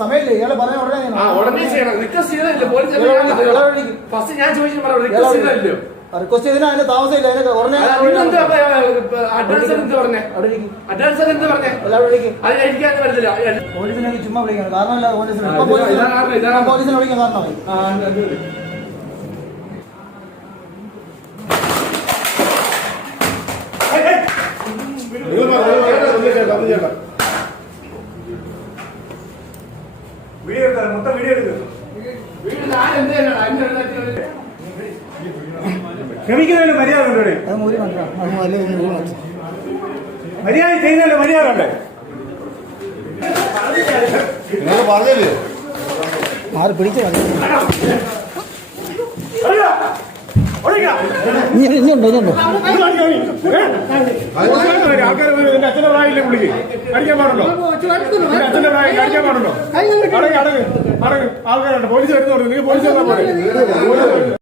സമയമില്ലേ ഇയാളെ പറഞ്ഞ ഉടനെ ചെയ്യണം. റിക്വസ്റ്റ് ചെയ്തില്ല പോലീസ്. ഫസ്റ്റ് ഞാൻ ചോദിച്ചു റിക്വസ്റ്റ് ചെയ്തില്ലയോ? റിക്വസ്റ്റ് ചെയ്തതിന് അതിന് താമസമില്ല. പോലീസിനെ ചുമ്മാ വിളിക്കണം. കാരണമല്ല പോലീസിനെ വിളിക്കാൻ കാരണമായി. വീഡിയോ എടുക്കാം, മൊത്തം വീഡിയോ എടുക്കുക. ക്ഷമിക്കുന്നതിന് മര്യാദ ഉണ്ടോ? മര്യാദ ചെയ്യുന്നതിന് മര്യാദ ഉണ്ട്. പറഞ്ഞല്ലേ ആര് പിടിച്ചു ഇനിയുണ്ടോ ആൾക്കാർ അച്ഛന്റെ പ്രായമില്ലേ പുള്ളിക്ക്? കഴിക്കാൻ പാടുണ്ടോ? അച്ഛന്റെ പ്രായം കഴിക്കാൻ പാടുണ്ടോ? ആൾക്കാരുണ്ട്, പോലീസ് വരുന്നുണ്ട്. നിങ്ങൾ പോലീസ് വന്നാൽ പോലെ